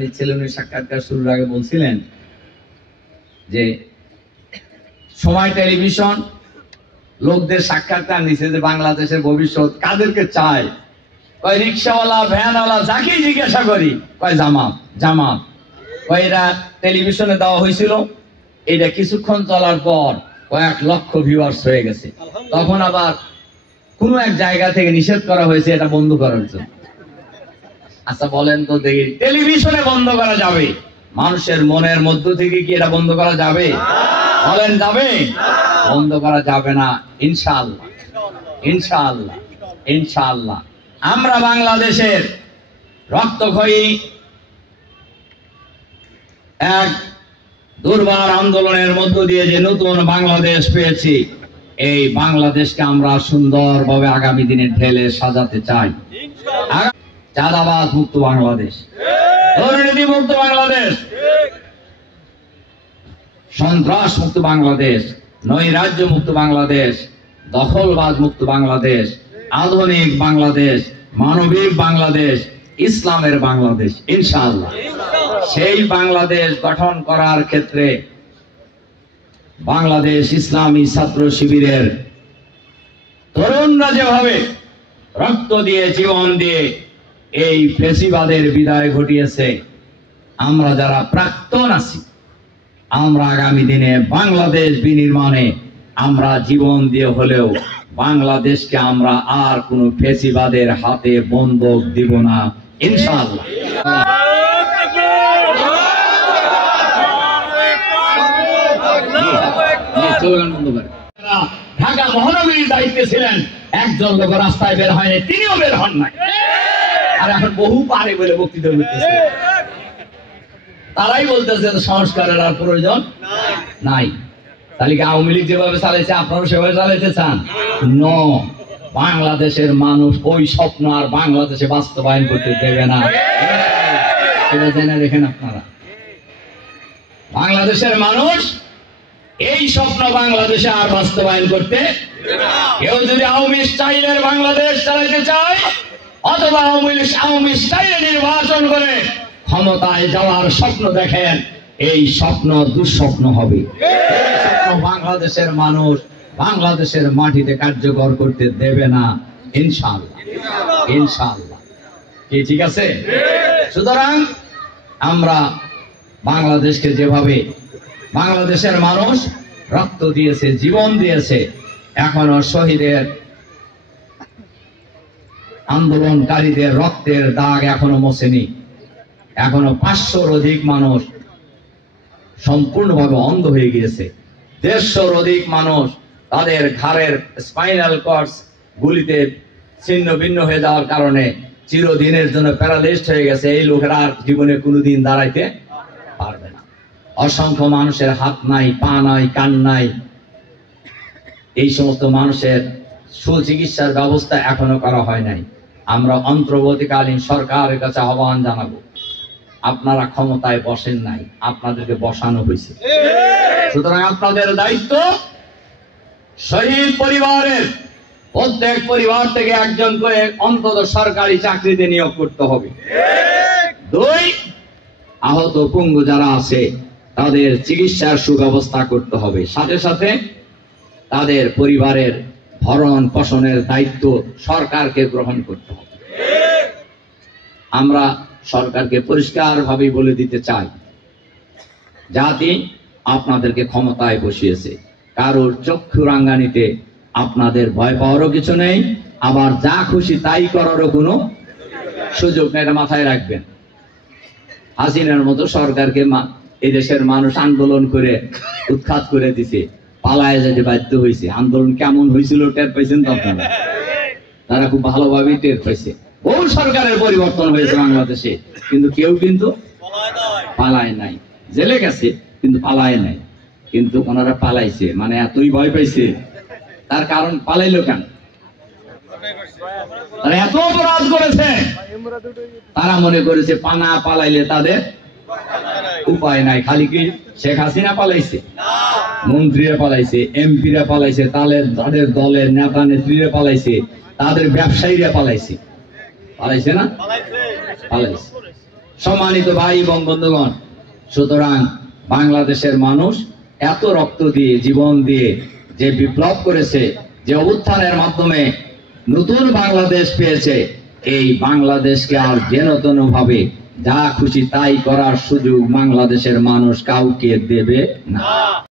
নিচ্ছিলেন, উনি সাক্ষাৎকার শুরুর আগে বলছিলেন যে সময় টেলিভিশন লোকদের সাক্ষাৎকার নিচ্ছে যে বাংলাদেশের ভবিষ্যৎ কাদেরকে চায়, কয় রিক্সাওয়ালা, ভ্যানওয়ালা, যাকেই জিজ্ঞাসা করি কয় জামাত জামাত। কয় এরা টেলিভিশনে দেওয়া হয়েছিল, এটা কিছুক্ষণ চলার পর কয়েক লক্ষ ভিউয়ার্স হয়ে গেছে। তখন আবার কোনো এক জায়গা থেকে নিষেধ করা হয়েছে এটা বন্ধ করার জন্য। আচ্ছা বলেন তো দেখি, টেলিভিশনে বন্ধ করা যাবে, মানুষের মনের মধ্য থেকে কি এটা বন্ধ করা যাবে? বলেন যাবে? বন্ধ করা যাবে না ইনশাআল্লাহ, ইনশাআল্লাহ, ইনশাআল্লাহ। আমরা বাংলাদেশের রক্তক্ষয়ী এক দুর্বার আন্দোলনের মধ্য দিয়ে যে নতুন বাংলাদেশ পেয়েছি, এই বাংলাদেশকে আমরা সুন্দরভাবে আগামী দিনে ঢেলে সাজাতে চাই। চাঁদাবাজ মুক্ত বাংলাদেশ, দুর্নীতি মুক্ত বাংলাদেশ, সন্ত্রাস মুক্ত বাংলাদেশ, নৈরাজ্য মুক্ত বাংলাদেশ, দখলবাজ মুক্ত বাংলাদেশ, আধুনিক বাংলাদেশ, মানবিক বাংলাদেশ, ইসলামের বাংলাদেশ ইনশাআল্লাহ। সেই বাংলাদেশ গঠন করার ক্ষেত্রে বাংলাদেশ ইসলামী ছাত্র শিবিরের তরুণরা যেভাবে রক্ত দিয়ে, জীবন দিয়ে এই ফ্যাসিবাদের বিদায় ঘটিয়েছে, আমরা যারা প্রাক্তন আছি, আমরা আগামী দিনে বাংলাদেশ বিনির্মাণে আমরা জীবন দিয়ে হলেও বাংলাদেশকে আমরা আর কোন ফ্যাসিবাদের হাতে বন্দুক দিব না ইনশাআল্লাহ। ঢাকা মহানগরীর দায়িত্বে ছিলেন, একজন লোক রাস্তায় বের হয়নি, তিনিও বের হন নাই, আর এখন বহু পারে বলে বক্তৃতা করতেছে। তারাই বলতেছে সংস্কারের আর প্রয়োজন নাই। তাহলে কি আওয়ামী লীগ যেভাবে চালাইছে আপনারা সেভাবে চালাইতে চান? ন, বাংলাদেশের মানুষ ওই স্বপ্ন আর বাংলাদেশে বাস্তবায়ন করতে দেবে না, এটা জেনে রেখেন আপনারা। বাংলাদেশের মানুষ এই স্বপ্ন বাংলাদেশে আর বাস্তবায়ন করতে, কেউ যদি আওয়ামী স্টাইলের বাংলাদেশ চালাইতে চায় অথবা আওয়ামী স্টাইলে নির্বাচন করে ক্ষমতায় যাওয়ার স্বপ্ন দেখেন, এই স্বপ্ন দুঃস্বপ্ন হবে। বাংলাদেশের মানুষ বাংলাদেশের মাটিতে কার্যকর করতে দেবে না ইনশাআল্লাহ, ইনশাআল্লাহ। কি ঠিক আছে? সুতরাং আমরা বাংলাদেশকে যেভাবে বাংলাদেশের মানুষ রক্ত দিয়েছে, জীবন দিয়েছে, এখনো শহীদের, আন্দোলনকারীদের রক্তের দাগ এখনো মোছেনি। এখনো 500-র অধিক মানুষ সম্পূর্ণভাবে অন্ধ হয়ে গিয়েছে। 150-র অধিক মানুষ তাদের ঘাড়ের স্পাইনাল কর্ডস গুলিতে ছিন্ন ভিন্ন হয়ে যাওয়ার কারণে চিরদিনের জন্য প্যারালাইজড হয়ে গেছে। এই লোকেরা আর জীবনে কোনোদিন দাঁড়াইতে পারবে না। অসংখ্য মানুষের হাত নাই, পা নাই, কান নাই। এই সমস্ত মানুষের সুচিকিৎসার ব্যবস্থা এখনো করা হয় নাই। আমরা অন্তর্বর্তীকালীন সরকারের কাছে আহ্বান জানাবো, আপনারা ক্ষমতায় বসেন নাই, আপনাদেরকে বসানো হয়েছে। সুতরাং আপনাদের দায়িত্ব শহীদ পরিবারের প্রত্যেক পরিবার থেকে একজন করে অন্তত সরকারি চাকরিতে নিয়োগ করতে হবে। 2, আহত পঙ্গু যারা আছে তাদের চিকিৎসার সুব্যবস্থা করতে হবে। সাথে সাথে তাদের পরিবারের ভরণ পোষণের দায়িত্ব সরকারকে গ্রহণ করতে হবে। আমরা সরকারকে পরিষ্কারভাবে বলে দিতে চাই, জাতি আপনাদেরকে ক্ষমতায় বসিয়েছে, কারোর চক্ষু রাঙ্গানিতে আপনাদের ভয় পাওয়ারও কিছু নেই, আবার যা খুশি তাই করারও কোনো সুযোগ নেই, এটা মাথায় রাখবেন। হাসিনার মতো সরকারকে এদেশের মানুষ আন্দোলন করে উৎখাত করে দিছে, পালায় যেতে বাধ্য হয়েছে। আন্দোলন কেমন হয়েছিল টের পাইছেন তো আপনারা? তারা খুব ভালোভাবেই টের পাইছে। বহু সরকারের পরিবর্তন হয়েছে বাংলাদেশে, কিন্তু কেউ কিন্তু পালায় নাই। জেলে গেছে কিন্তু পালায় নাই। কিন্তু ওনারা পালাইছে, মানে এতই ভয় পাইছে। তার কারণ পালাইলো কেন? তারা এত অপরাধ করেছে, তারা মনে করেছে পানা পালাইলে তাদের উপায় নাই। খালি কি শেখ হাসিনা পালাইছে? মন্ত্রীরা পালাইছে, এমপিরা পালাইছে, তাদের দলের নেতা নেত্রীরা পালাইছে, তাদের ব্যবসায়ীরা পালাইছে। পালাইছে না? পালাইছে। সম্মানিত ভাই এবং বন্ধুগণ, সুতরাং বাংলাদেশের মানুষ এত রক্ত দিয়ে, জীবন দিয়ে যে বিপ্লব করেছে, যে অভ্যুত্থানের মাধ্যমে নতুন বাংলাদেশ পেয়েছে, এই বাংলাদেশকে আর যেন তেন ভাবে যা খুশি তাই করার সুযোগ বাংলাদেশের মানুষ কাউকে দেবে না।